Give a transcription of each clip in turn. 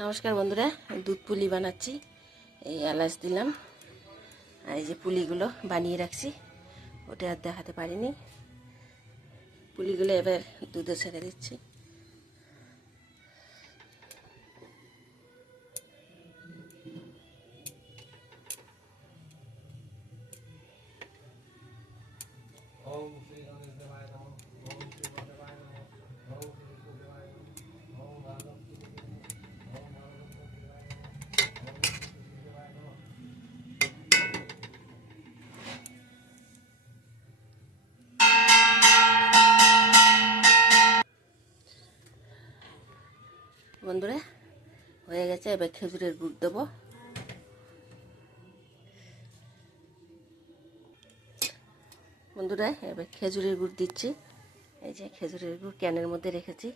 নমস্কার বন্ধুরা, দুধ পুলি বানাচ্ছি। এই এলাচ দিলাম আর এই যে পুলিগুলো বানিয়ে রাখছি, ওটা আর দেখাতে পারিনি। পুলিগুলো এবার দুধে ছেড়ে দিচ্ছি। বন্ধুরা হয়ে গেছে, এবার খেজুরের গুড় দেবো। বন্ধুরা এবার খেজুরের গুড় দিচ্ছি। এই যে খেজুরের গুড় ক্যানের মধ্যে রেখেছি।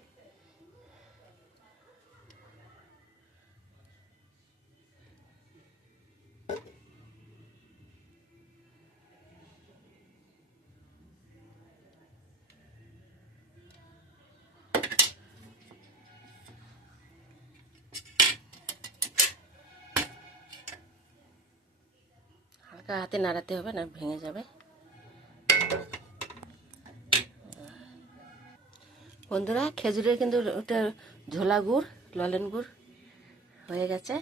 হালকা হাতে নাড়াতে হবে, না ভেঙে যাবে। বন্ধুরা খেজুরের কিন্তু ওটা ঝোলা গুড়, ললেন গুড় হয়ে গেছে।